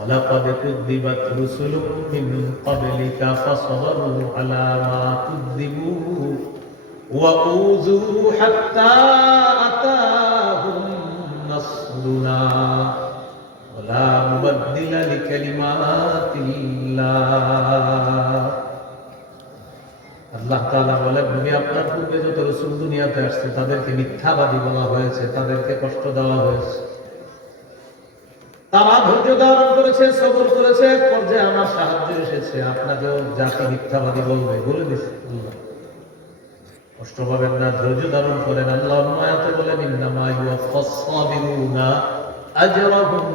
ولقد كذبت رسل من قبلك فصبروا على ما كذبوا وأوذوا حتى أتاهم نصرنا ولا مبدل لكلمات الله আল্লাহ তাআলা বলেন নবী আপনার পূর্বে যত রসুল দুনিয়াতে আসছে তাদেরকে মিথ্যাবাদী বলা হয়েছে তাদেরকে কষ্ট দেওয়া হয়েছে তারা ধৈর্য ধারণ করেছে, সবর করেছে, এক পর্যায়ে আমার সাহায্য এসেছে। আপনাকেও জাতি মিথ্যাবাদী বলবে, বলে দিচ্ছে কষ্ট পাবেন না, ধৈর্য ধারণ করেন। আল্লাহ আয়াতে বলেন, ইন্নামা ইউওয়াফাস সাবিরুনা আজরাহুম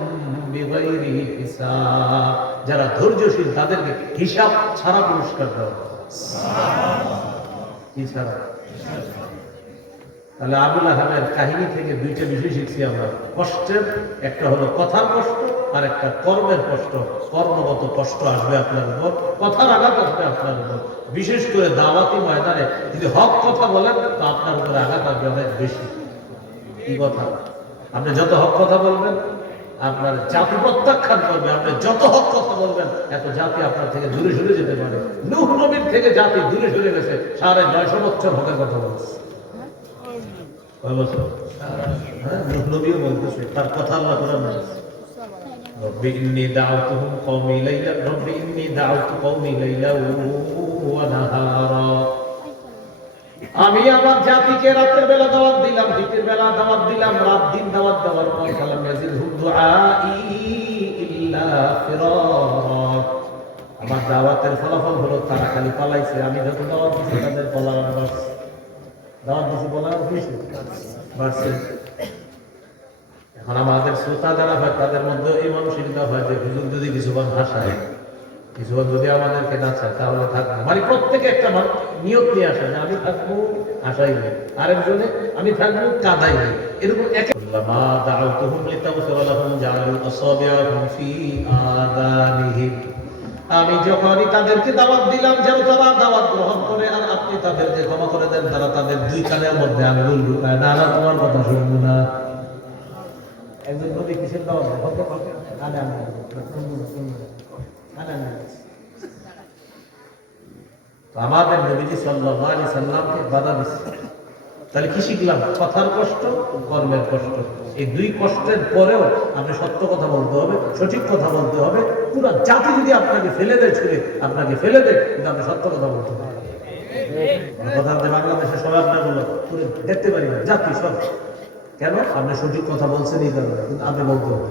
বিগাইরি হিসাব। যারা ধৈর্যশীল, তাদেরকে হিসাব ছাড়া পুরস্কার তাহলে আবুল আহামের কাহিনী থেকে দুইটা বিষয় শিখছি আমরা। কষ্টের, একটা হলো কথার কষ্ট আর একটা কর্মের কষ্ট কর্মগত কষ্ট আসবে আপনার উপর কথার আঘাত আসবে আপনার উপর। বিশেষ করে দাওয়াতি ময়দানে যদি হক কথা বলেন তো আপনার উপরে আঘাত আসবে অনেক বেশি। কি কথা? আপনি যত হক কথা বলবেন আপনার জাতি প্রত্যাখ্যান করবে। আপনি যত হক কথা বলবেন এত জাতি আপনার থেকে দূরে সরে যেতে পারে। নূহ নবীর থেকে জাতি দূরে সরে গেছে। সাড়ে নয়শো বছর হকের কথা বলছে। কয় বছর? হ্যাঁ, নূহ নবীও বলতেছে তার কথা আল্লাহ বলছে। رب إني دعوتهم قومي ليلا رب إني دعوت قومي ليلا ونهارا আমি আমার জাতিকে রাতের বেলা দাওয়াত দিলাম দিনের বেলা দাওয়াত দিলাম রাত দিন দাওয়াত দেওয়ার পর কালাম ইয়াজিদহুম দুআই ইল্লা ফিরারা আমার দাওয়াতের ফলাফল হলো তারা খালি পালাইছে আমি যত দাওয়াত দিছি তাদের পলায়ন বাড়ছে দাওয়াত দিছি পলায়ন হয়েছে বাড়ছে এখন আমাদের শ্রোতা যারা হয় তাদের মধ্যে মানসিকতা হয় যে হুজুর যদি কিছুক্ষণ হাসায়, কিছুক্ষণ যদি আমাদেরকে নাচায়, তাহলে থাকব মানে প্রত্যেকে একটা নিয়ত নিয়ে আসে যে আমি থাকব, হাসাই নেই। আরেকজনে, আমি থাকব, কাদাই নেই। এরকম এক আমি যখনই তাদেরকে দাওয়াত দিলাম তারা দাওয়াত গ্রহণ করে আর আপনি তাদেরকে ক্ষমা করে দেন, তারা তাদের দুই কানের মধ্যে আঙুল ঢুকায় না তোমার কথা শুনব না। একজন নবী কিসের দাওয়াত? আমাদের নবীজি সাল্লামকে বাধা দিচ্ছে তাহলে কি শিখলাম কথার কষ্ট কর্মের কষ্ট এই দুই কষ্টের পরেও আপনি সত্য কথা বলতে হবে। সঠিক কথা বলতে হবে। পুরো জাতি যদি আপনাকে ফেলে দেয় ছুড়ে, আপনাকে ফেলে দেয়, কিন্তু আপনি সত্য কথা বলতে হবে। কথা বলতে বাংলাদেশে সবাই আপনার বলো পুরো দেখতে পারি না জাতি সব কেন? আপনি সঠিক কথা বলছেন এই কারণে কিন্তু আপনি বলতে হবে।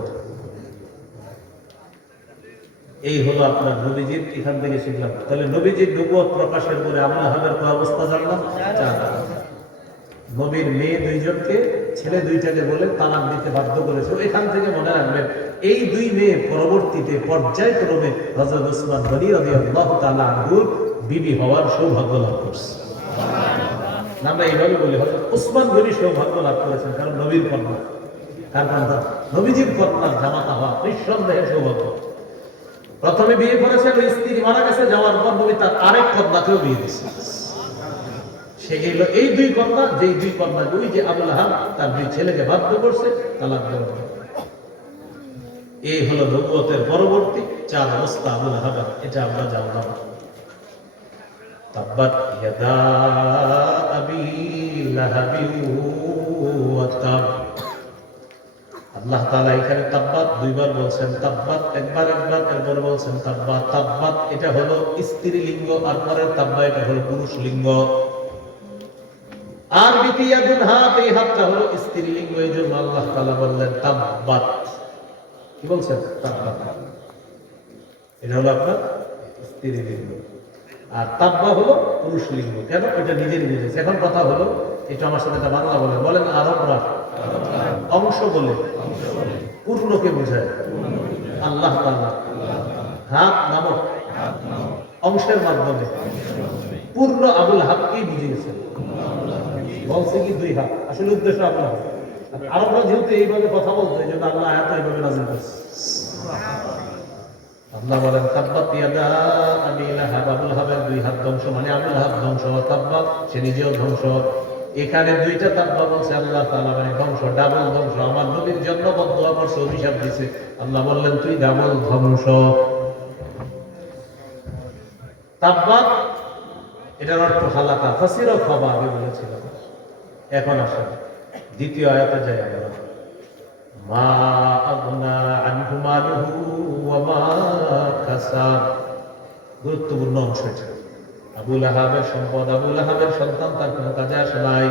এই হলো আপনার নবীজির এখান থেকে শিখলাম তাহলে নবীজির নবুয়ত প্রকাশের পরে আমরা কয় অবস্থা জানলাম? নবীর মেয়ে দুইজনকে, ছেলে দুইটাকে বলে তালাক দিতে বাধ্য করেছে। এখান থেকে মনে রাখবেন, এই দুই মেয়ে পরবর্তীতে পর্যায়ক্রমে হজরত উসমান গনি রবি আল্লাহ তালা আঙ্গুর বিবি হওয়ার সৌভাগ্য লাভ করছে। আমরা এইভাবে বলি হজরত উসমান গনি সৌভাগ্য লাভ করেছেন, কারণ নবীর কন্যা। কার কন্যা? নবীজির কন্যার জামাতা হওয়া নিঃসন্দেহে সৌভাগ্য। প্রথমে বিয়ে করেছেন স্ত্রী, মারা গেছে, যাওয়ার পর নবী তার আরেক কন্যাকেও বিয়ে সে এলো এই দুই কন্যা, যেই দুই কন্যা ওই যে আবুল তার দুই ছেলেকে বাধ্য করছে, তালাক জন্য। এই হলো নবুয়তের পরবর্তী চার অবস্থা আবুল এটা আমরা জানলাম। তাব্বাত ইয়াদা আবি লাহাবি ওয়া আল্লাহ তাআলা এখানে তাব্বাত, দুইবার বলছেন তাব্বাত, একবার একবার, এরপরে বলছেন তাব্বাত। তাব্বাত এটা হলো স্ত্রীলিঙ্গ, আর পরের তাব্বা এটা হলো পুরুষ লিঙ্গ আর বিতিয়াদুন হাত, এই হাতটা হলো স্ত্রীলিঙ্গ, এই জন্য আল্লাহ তাআলা বললেন তাব্বাত। কি বলছেন? তাব্বাত। এটা হলো আপনার স্ত্রীলিঙ্গ। আর তাব্বা হলো পুরুষ লিঙ্গ কেন? এটা নিজেরই বুঝেছে। এখন কথা হলো, এটা আমার সাথে বাংলা বলে। বলেন আরবরা। অংশ বলে। পূর্ণকে বোঝায়? আল্লাহ হাত নামক অংশের মাধ্যমে। পূর্ণ আবুল হাতকেই বুঝিয়েছেন বলছে কি দুই হাত? আসলে উদ্দেশ্য আপনার। আরবরা যেহেতু এইভাবে কথা জন্য আল্লাহ এইভাবে করছে আল্লাহ বলেন লাহাব। আবুল হাবের দুই হাত ধ্বংস মানে আবুল হাব ধ্বংস তাব্বাত, সে নিজেও ধ্বংস। এখানে দুইটা তাব্বা বলছে আল্লাহ মানে ধ্বংস, ডাবল ধ্বংস। আমার নবীর গুরুত্বপূর্ণ অংশ এটা। আবুল আহাবের সম্পদ আবুল আহাবের সন্তান তার কোনো কাজে আসে নাই।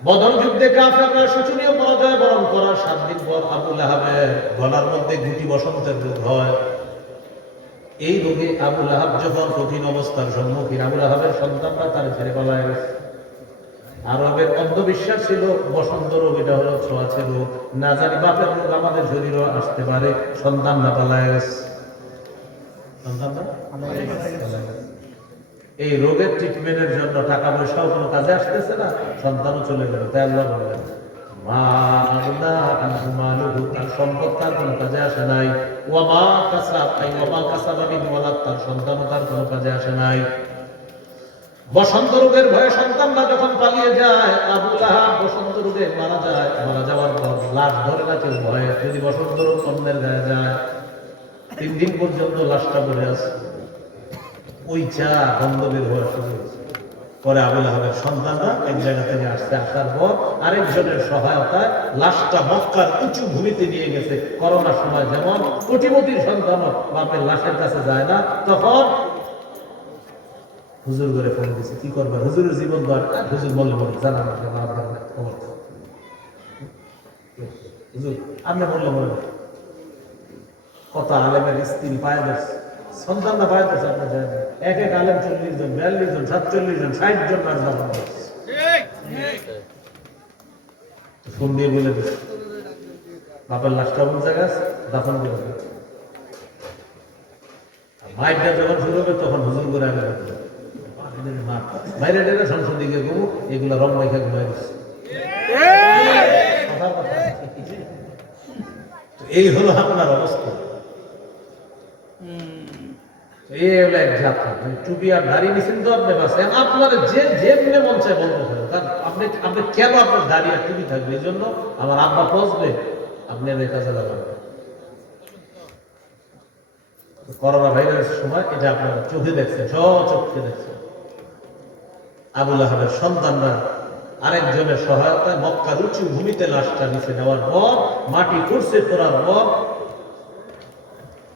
বদর যুদ্ধে কাফেররা শোচনীয় পরাজয় বরণ করার সাত দিন পর আবুল আহাবের গলার মধ্যে গুটি বসন্তের রোগ হয়। এই রোগে আবুল আহাব যখন কঠিন অবস্থার সম্মুখীন, আবুল আহাবের সন্তানরা তার ছেড়ে পালায় গেছে। আরবের অন্ধবিশ্বাস ছিল, বসন্ত রোগ, এটা হলো ছোঁয়াছে রোগ। না জানি বাপের রোগ, আমাদের শরীরও আসতে পারে সন্তান না পালায় গেছে। পালায় গেছে। এই রোগের ট্রিটমেন্টের জন্য টাকা পয়সাও কোনো কাজে আসতেছে না, সন্তানও চলে গেল, তাই আল্লাহ বললেন আসে নাই। বসন্ত রোগের ভয়ে যখন পালিয়ে যায়, আবু বসন্ত রোগে মারা যায় ভয়ে। যদি বসন্ত রোগ অন্যের গায়ে যায়, তিন দিন পর্যন্ত লাশটা পড়ে আছে। ওই চা গন্ধ বের হওয়া শুরু হয়েছে পরে আবুল আহমের সন্তানরা এক জায়গা থেকে আসতে আসার পর আরেকজনের সহায়তায় লাশটা মক্কার উঁচু ভূমিতে নিয়ে গেছে। করোনার সময় যেমন কোটিপতির সন্তান বাপের লাশের কাছে যায় না, তখন হুজুর করে ফোন দিছে, কি করবে? হুজুরের জীবন দর হুজুর বললে বলে, জানা না দরকার হুজুর, আপনি বললে বলে। কত আলেমের স্ত্রী পায়ে সন্তানরা পায়ে গেছে আপনার জানেন এক এক আলেম চল্লিশ জন বিয়াল্লিশ জন সাতচল্লিশ জন ষাট জন দাফন ফোন দিয়ে বলে দিচ্ছে বাপের লাশটা কোন জায়গায় আছে? দাফন করে মাইকটা যখন শুরু হবে তখন হুজুর করে আগে বাইরে টেরে সংসদে গিয়ে ঘুমু এগুলো রং মাইখা ঘুমাই দিচ্ছে এই হলো আপনার অবস্থা। মানে এই আপনারা চোখে দেখছেন চোখে দেখছেন। আবুল আহাবের সন্তানরা আরেকজনের সহায়তায় মক্কার উঁচু ভূমিতে লাশটা নিচে নেওয়ার পর, মাটি করছে করার পর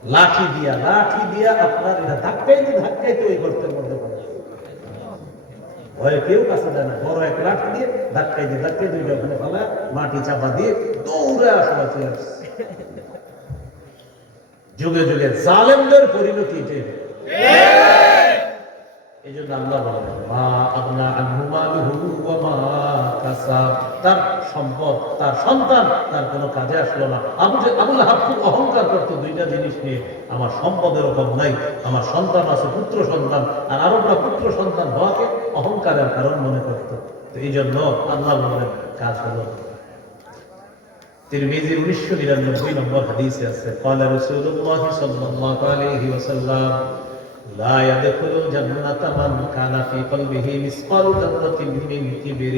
লাঠি দিয়া লাঠি দিয়া আপনার এটা ধাক্কাইতে ধাক্কাইতে ওই গর্তের মধ্যে ভয় কেউ কাছে যায় না। বড় এক লাঠি দিয়ে ধাক্কাই দিয়ে ধাক্কাই দিয়ে ওখানে ফেলা মাটি চাপা দিয়ে দৌড়ে আসা চলে যুগে যুগে জালেমদের পরিণতি এটাই। এই জন্য আল্লাহ বলেন মা আপনা আনহুমালুহু ওয়া মা কাসাব তার সম্পদ তার সন্তান তার কোনো কাজে আসলো না আবু যে আবুল আহাব খুব অহংকার করতো দুইটা জিনিস নিয়ে আমার সম্পদের অভাব নাই আমার সন্তান আছে পুত্র সন্তান আর আরবরা পুত্র সন্তান হওয়াকে অহংকারের কারণ মনে করতো তো এই জন্য আল্লাহ বলেন কাজ হলো তিরমিজির উনিশশো নিরানব্বই নম্বর হাদিসে আছে قال رسول الله صلى الله عليه وسلم لا يدخل الجنة من كان في قلبه مثقال ذرة من كبر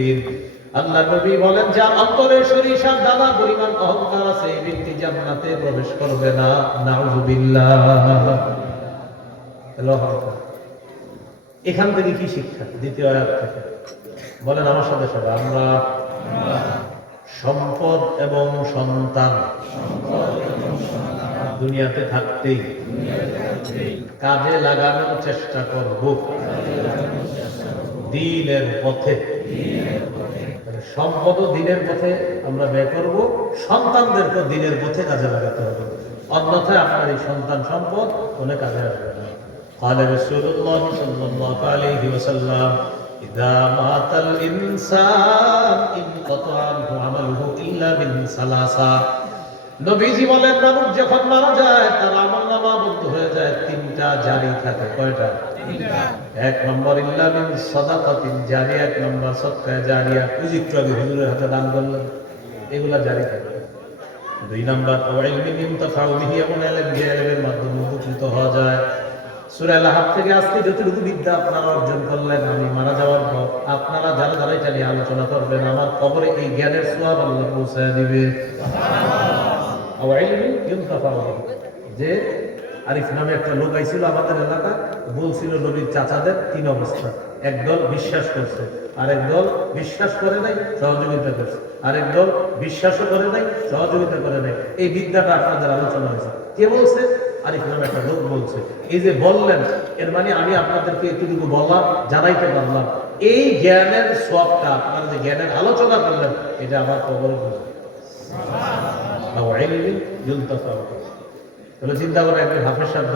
আল্লাহ নবী বলেন যার অন্তরে সরিষার দানা পরিমাণ অহংকার আছে এই ব্যক্তি জান্নাতে প্রবেশ করবে না নাউযুবিল্লাহ তাহলে অহংকার। এখান থেকে কি শিক্ষা দ্বিতীয় আয়াত থেকে বলেন আমার সাথে সবাই আমরা সম্পদ এবং সন্তান দুনিয়াতে থাকতেই কাজে লাগানোর চেষ্টা করব দিনের পথে মানে সম্পদ দিনের পথে আমরা ব্যয় করব সন্তানদেরকে দিনের পথে কাজে লাগাতে হবে অন্যথায় আপনার এই সন্তান সম্পদ কোনো কাজে আসবে না قال رسول الله صلى الله عليه وسلم إذا مات الإنسان انقطع عنه عمله إلا من ثلاثة নবীজি বলেন মানুষ যখন মারা যায় তার আমল নামা বন্ধ হয়ে যায় তিনটা জারি থাকে। কয়টা? এক নম্বর ইল্লামিন সদাকাতিন জারি এক নম্বর সৎকায় জারিয়া একটু আগে হুজুরের হাতে দান করলেন এগুলা জারি থাকে। দুই নম্বর ইলমিন ইনতাফাউ বিহি এমন এলেম যে এলেমের মাধ্যমে উপকৃত হওয়া যায়। সুরাইল হাত থেকে আজকে যতটুকু বিদ্যা আপনারা অর্জন করলেন আমি মারা যাওয়ার পর আপনারা যারা যারা এটা নিয়ে আলোচনা করবেন আমার খবরে এই জ্ঞানের সোয়াব আল্লাহ পৌঁছায় দিবে। বিহি। যে আরিফ নামে একটা লোক আইছিল আমাদের এলাকা, বলছিল নবীর চাচাদের তিন অবস্থা। একদল বিশ্বাস করছে, আরেক দল বিশ্বাস করে নাই, সহযোগিতা করছে। আরেক দল বিশ্বাসও করে নাই, সহযোগিতা করে নাই। এই বিদ্যাটা আপনাদের আলোচনা হয়েছে। কে বলছে? আরিফ নামে একটা লোক বলছে। এই যে বললেন, এর মানে আমি আপনাদেরকে এতটুকু বললাম, জানাইতে পারলাম। এই জ্ঞানের সবটা আপনারা যে জ্ঞানের আলোচনা করলেন, এটা আমার খবরে বা ওয়াইলে ইউনতাফা তাহলে চিন্তা করেন একজন হাফেজ সাহেব